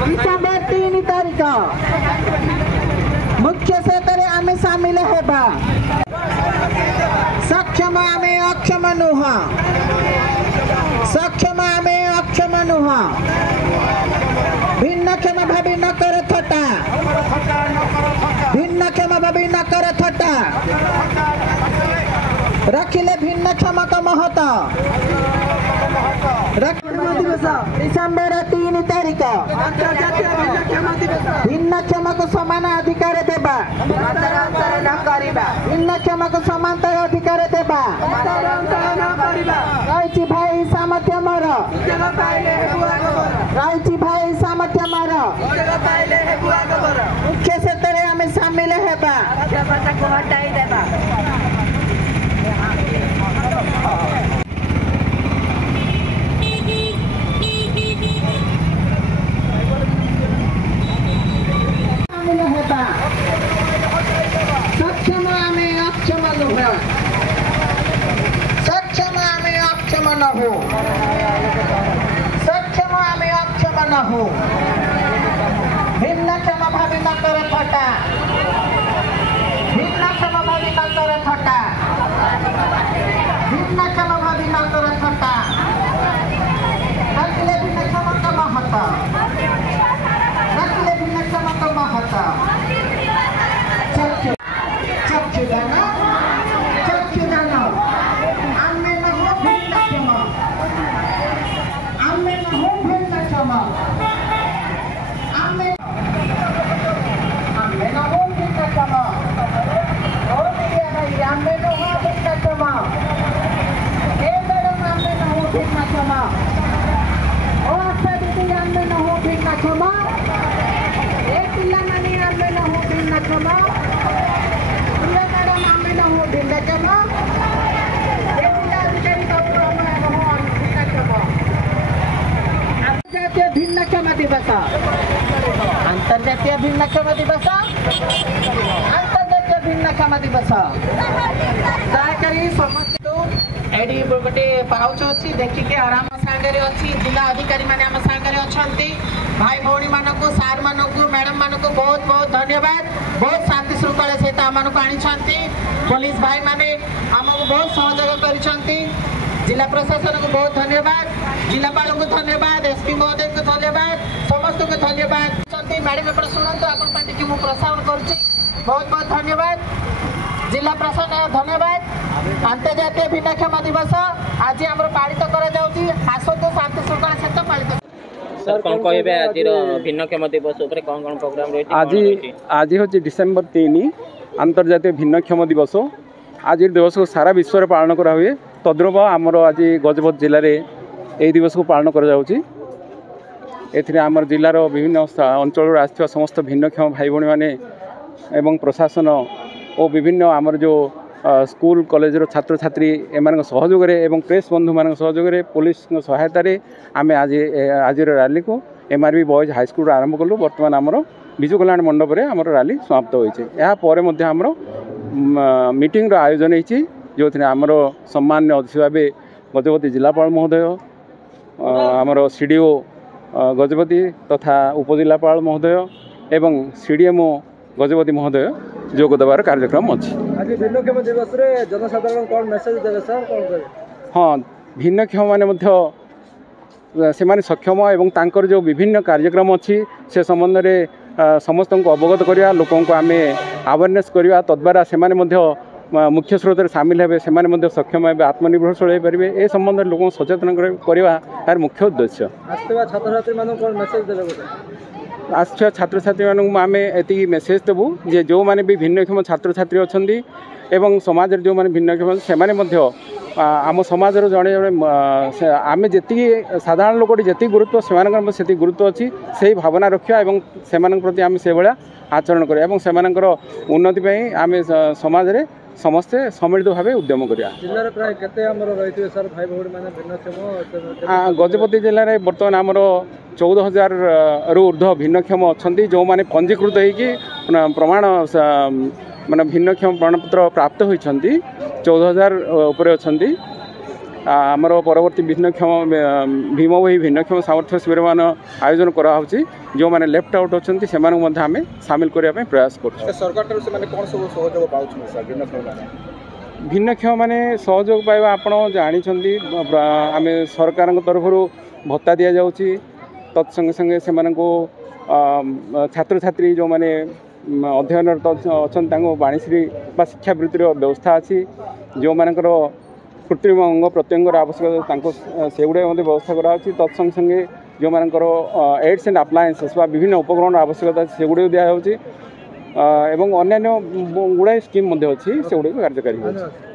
December 3 तारिख मुख्य सेतरे आमे सामिल हेबा सक्षम आमे अक्षम नुह सक्षम आमे अक्षम नुह भिन्नक्षम भावी न कर थटा भिन्नक्षम भावी न कर थटा रखिले भिन्नक्षम का महत डिसेम्बर 3 तारिख भिन्नक्षम को समान अधिकार देबा भिन्नक्षम को समांतर अधिकार देबा राइची भाई सामर्थ्य मर राइची भाई सामर्थ्य मर मुख्य क्षेत्र में सामिल हेबा सक्षम आमे अक्षम नुह सक्षम आमे अक्षम न हो सक्षम आमे अक्षम न हो भिन्नक्षम भावी न कर थटा भिन्नक्षम भावी न कर थटा भिन्नक्षम भावी न कर थटा रखिले भिन्नक्षम का महत रखिले भिन्नक्षम का महत चक्षुदान चक्षुदान आमे न हो भिन्नक्षम आमे न हो भिन्नक्षम आमे न हो भिन्नक्षम और दिया नहीं आमे न हो भिन्नक्षम ए मैडम आमे न हो भिन्नक्षम ओ अच्छा दीदी आमे न हो भिन्नक्षम ए पिल्ला माने आमे न हो भिन्नक्षम अंतर्जातीय भिन्नक्षम दिवस अंतर्जातीय भिन्नक्षम दिवस अंतर्जातीय भिन्नक्षम दिवस दयाकरी समस्त एडी गोटे पाउच अच्छी देखिके आराम सागर अच्छी जिला अधिकारी माने आम सागर अच्छी भाई भौणी मानक सार मानक मैडम मानक बहुत बहुत धन्यवाद बहुत शांति श्रृंखला सहित आम आनी पुलिस भाई माने आमको बहुत सहयोग कर जिला प्रशासन को बहुत धन्यवाद जिलापाल को धन्यवाद एसपी महोदय को धन्यवाद समस्त को धन्यवाद मैडम एपटे शुणु आप प्रसारण करुच्ची बहुत बहुत धन्यवाद जिला प्रशासन धन्यवाद अंतर्जातीय भिन्नक्षम दिवस आज आम पालित कर शांति श्रृंखला सहित पालित सर कौन कहबे आज भिन्नक्षम दिवस ऊपर कौन कौन प्रोग्राम रही आज हूँ डिसेम्बर 3 अंतर्जातीय भिन्नक्षम दिवस आज दिवस को सारा विश्व में पालन करा हुए तद्रूप आमर आज गजपति जिले में यही दिवस को पालन करा आमर जिलार विभिन्न अंचल आसवा समस्त भिन्नक्षम भाई भाई मैंने एवं प्रशासन और विभिन्न आमर जो स्कूल कॉलेज छात्र छात्री एम सहयोग एवं प्रेस बंधु मान सहयोग पुलिस सहायतार आम आज आज रैली को एमआरबी बॉयज हाईस्कूल आरंभ कलु बर्तमान आमर विजु कल्याण मंडप में आमर रैली समाप्त होती आमर मीटिंग आयोजन होती जो आमर सम्मान्य अतिथि भाव गजपति जिलापाल महोदय आमर सीडीओ गजपति तथा उपजिलापाल महोदय एवं सीडीएमओ गजपति महोदय जोग देवार कार्यक्रम अच्छी आज भिन्नक्षम दिवस रे जनसाधारण कौन मेसेज देवे सर कौन कहे हाँ भिन्नक्षम माने से माने सक्षम एवं तांकर जो विभिन्न कार्यक्रम अच्छी से संबंध में समस्त को अवगत करवा लोक आम अवेयरनेस करवा तद्वारा से मुख्य स्रोत सामिल हे से सक्षम हे आत्मनिर्भरशील हो पारे ए संबंध में लोक सचेतन करवा यार मुख्य उद्देश्य आसवा छात्र छात्री मान कौन मेसेज देवे आसवा छात्र छात्री मानक आम एति मेसेज देवु जे जो माने भी भिन्नक्षम छात्र छात्री अच्छा एवं समाज जो माने भिन्नक्षम से आम समाज जड़े जड़े आम जी साधारण लोक जी गुरुत्व से गुरुत्व अच्छी से भावना रखा और से प्रति आम से भाया आचरण करें उन्नति आम समाज रे समस्ते सम्मिलित भाव उद्यम करा गजपति जिले में बर्तमान आमर 14,000 रु ऊर्ध्व भिन्नक्षम अच्छा जो मैंने पंजीकृत होगी प्रमाण माने भिन्नक्षम प्रमाणपत्र प्राप्त होती 14,000 उपर अच्छा आमर परवर्ती भिन्नक्षम भीमभोई भिन्नक्षम सामर्थ्य शिविर मान आयोजन कराहोची जो मैंने लेफ्ट आउट अच्छा से आम सामिल करने प्रयास कर सरकार कौन सब सहयोग पाँच भिन्नक्षम मैंने सहयोग पाइबा आपण जानी आम सरकार तरफ भत्ता दि जाऊँगी तत्संगे संगे से छात्र छात्री जो मैंने अध्ययन अच्छा वाणीश्री शिक्षावृत्तिर व्यवस्था अच्छी जो मानकर कृत्रिम अंग प्रत्यंग आवश्यकता सेगुड़ा व्यवस्था कराई तत्संगे संगे जो मानकर एड्स एंड अप्लायंसेस विभिन्न उपकरण आवश्यकता सेगुड़ा दिखाई एवं अन्य गुड़ाए स्कीम अच्छी से कार्यकारी हो।